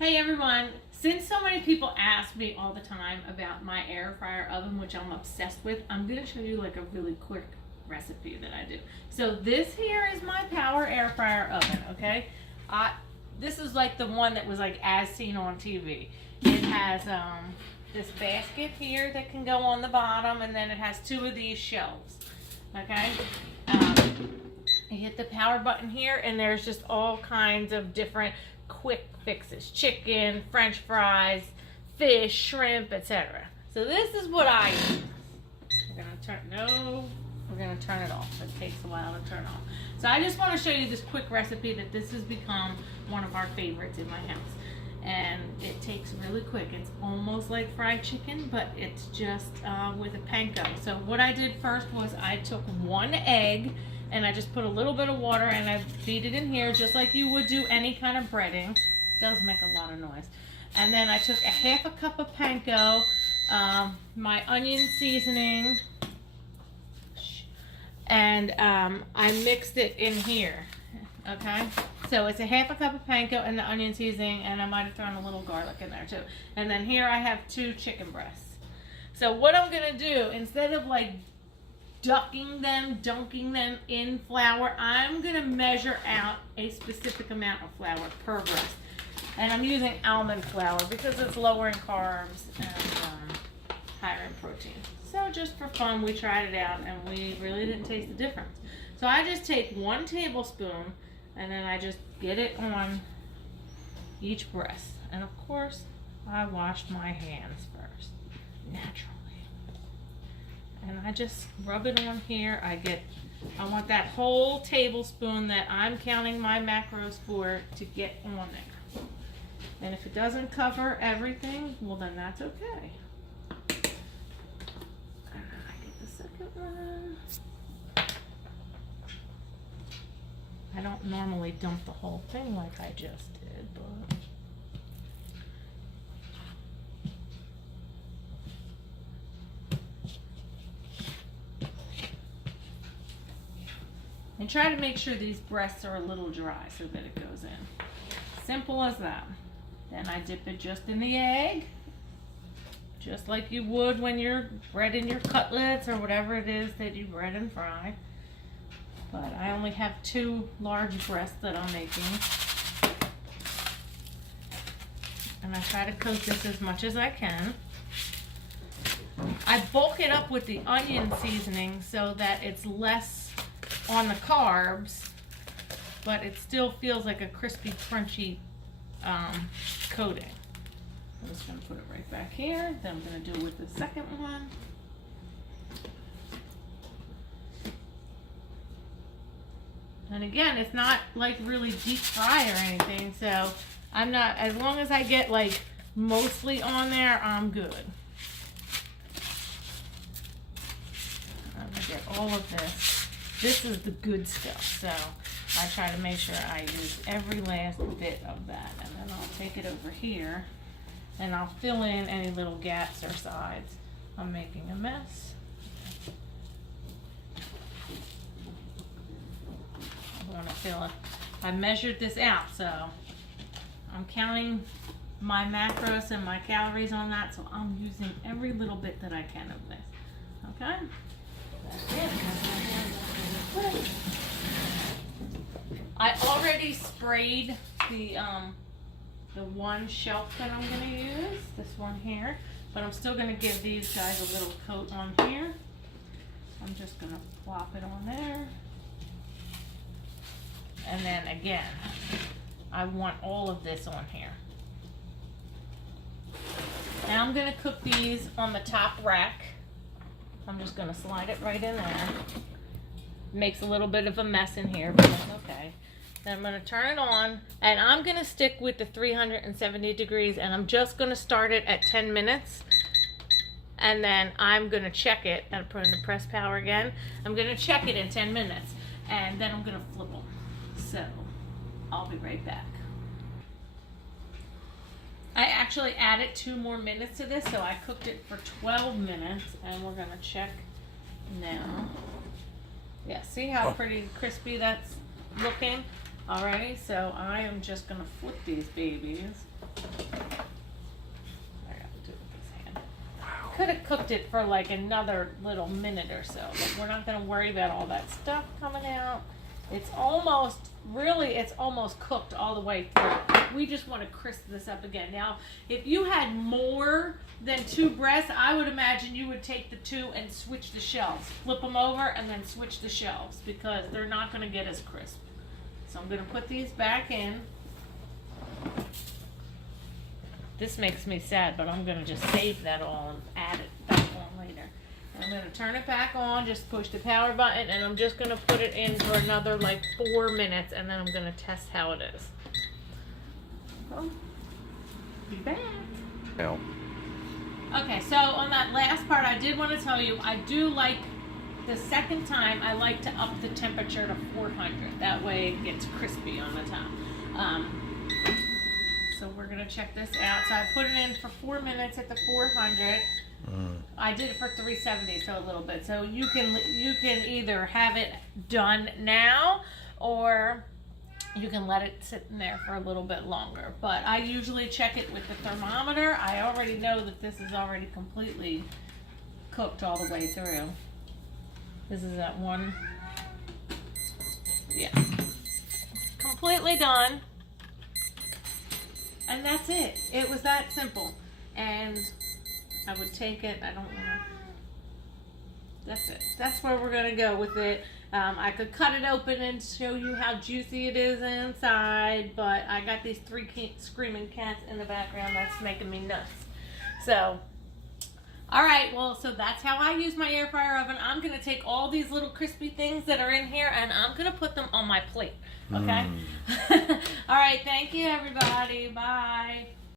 Hey everyone, since so many people ask me all the time about my air fryer oven, which I'm obsessed with, I'm going to show you like a really quick recipe that I do. So this here is my Power air fryer oven, okay? This is like the one that was like as seen on TV. It has this basket here that can go on the bottom, and then it has two of these shelves, okay? You hit the power button here, and there's just all kinds of different quick fixes: chicken, french fries, fish, shrimp, etc. So this is what I use. We're gonna turn it off. It takes a while to turn off. So I just want to show you this quick recipe that this has become one of our favorites in my house. And it takes really quick. It's almost like fried chicken, but it's just with a panko. So what I did first was I took one egg and I just put a little bit of water and I beat it in here just like you would do any kind of breading. It does make a lot of noise. And then I took a half a cup of panko, my onion seasoning, and I mixed it in here, okay? So it's a half a cup of panko and the onion seasoning, and I might have thrown a little garlic in there too. And then here I have 2 chicken breasts. So what I'm gonna do, instead of like dunking them in flour, I'm gonna measure out a specific amount of flour per breast. And I'm using almond flour because it's lower in carbs and higher in protein. So just for fun, we tried it out and we really didn't taste the difference. So I just take 1 tablespoon and then I just get it on each breast. And of course, I washed my hands first, naturally. And I just rub it on here. I want that whole tablespoon that I'm counting my macros for to get on there. And if it doesn't cover everything, well then that's okay. And then I get the second one. I don't normally dump the whole thing like I just did, but and try to make sure these breasts are a little dry so that it goes in. Simple as that. Then I dip it just in the egg, just like you would when you're breading your cutlets or whatever it is that you bread and fry. But I only have 2 large breasts that I'm making. And I try to coat this as much as I can. I bulk it up with the onion seasoning so that it's less on the carbs, but it still feels like a crispy, crunchy coating. I'm just going to put it right back here. Then I'm going to do it with the second one. And again, it's not like really deep fry or anything, so I'm not, as long as I get like mostly on there, I'm good. I'm gonna get all of this. This is the good stuff, so I try to make sure I use every last bit of that. And then I'll take it over here and I'll fill in any little gaps or sides. I'm making a mess. I want to fill it. I measured this out, so I'm counting my macros and my calories on that, so I'm using every little bit that I can of this. Okay? That's it. I already sprayed the one shelf that I'm going to use, this one here, but I'm still going to give these guys a little coat on here. I'm just going to plop it on there. And then again, I want all of this on here. Now I'm going to cook these on the top rack. I'm just going to slide it right in there. Makes a little bit of a mess in here, but that's okay. Then I'm going to turn it on, and I'm going to stick with the 370 degrees, and I'm just going to start it at 10 minutes. And then I'm going to check it, and put in the press power again. I'm going to check it in 10 minutes, and then I'm going to flip them. So, I'll be right back. I actually added 2 more minutes to this, so I cooked it for 12 minutes, and we're going to check now. Yeah, see how pretty crispy that's looking? Alrighty, so I am just going to flip these babies. could have cooked it for like another little minute or so, but we're not going to worry about all that stuff coming out. It's almost cooked all the way through. We just want to crisp this up again. Now, if you had more than 2 breasts, I would imagine you would take the 2 and switch the shells. Flip them over and then switch the shells because they're not going to get as crisp. So I'm going to put these back in. This makes me sad, but I'm going to just save that all and add it back on later. I'm going to turn it back on, just push the power button, and I'm just going to put it in for another like 4 minutes, and then I'm going to test how it is. Well, be back. Yeah. Okay, so on that last part, I did want to tell you, I do like, the second time, I like to up the temperature to 400. That way it gets crispy on the top. So we're going to check this out. So I put it in for 4 minutes at the 400. I did it for 370, so a little bit. So you can either have it done now, or you can let it sit in there for a little bit longer. But I usually check it with the thermometer. I already know that this is already completely cooked all the way through. This is at 1. Yeah. Completely done. And that's it. It was that simple. And I would take it. I don't want to. That's it. That's where we're going to go with it. I could cut it open and show you how juicy it is inside, but I got these 3 screaming cats in the background. That's making me nuts. So, all right. Well, so that's how I use my air fryer oven. I'm going to take all these little crispy things that are in here, and I'm going to put them on my plate. Okay? All right. Thank you, everybody. Bye.